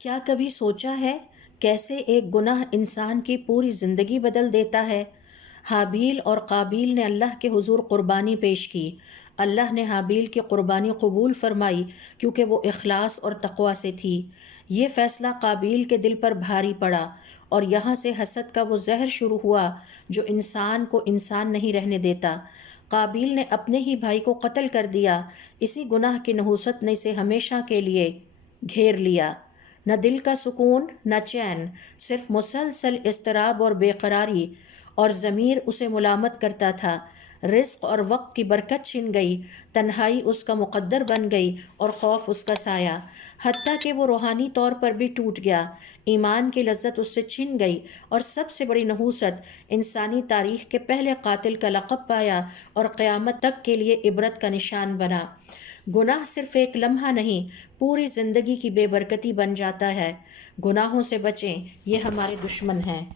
کیا کبھی سوچا ہے کیسے ایک گناہ انسان کی پوری زندگی بدل دیتا ہے؟ حابیل اور قابیل نے اللہ کے حضور قربانی پیش کی۔ اللہ نے حابیل کی قربانی قبول فرمائی کیونکہ وہ اخلاص اور تقوی سے تھی۔ یہ فیصلہ قابیل کے دل پر بھاری پڑا اور یہاں سے حسد کا وہ زہر شروع ہوا جو انسان کو انسان نہیں رہنے دیتا۔ قابیل نے اپنے ہی بھائی کو قتل کر دیا۔ اسی گناہ کی نحوست نے اسے ہمیشہ کے لیے گھیر لیا۔ نہ دل کا سکون نہ چین، صرف مسلسل اضطراب اور بے قراری، اور ضمیر اسے ملامت کرتا تھا۔ رزق اور وقت کی برکت چھن گئی، تنہائی اس کا مقدر بن گئی اور خوف اس کا سایہ، حتیٰ کہ وہ روحانی طور پر بھی ٹوٹ گیا۔ ایمان کی لذت اس سے چھن گئی اور سب سے بڑی نحوست، انسانی تاریخ کے پہلے قاتل کا لقب پایا اور قیامت تک کے لیے عبرت کا نشان بنا۔ گناہ صرف ایک لمحہ نہیں، پوری زندگی کی بے برکتی بن جاتا ہے۔ گناہوں سے بچیں، یہ ہمارے دشمن ہیں۔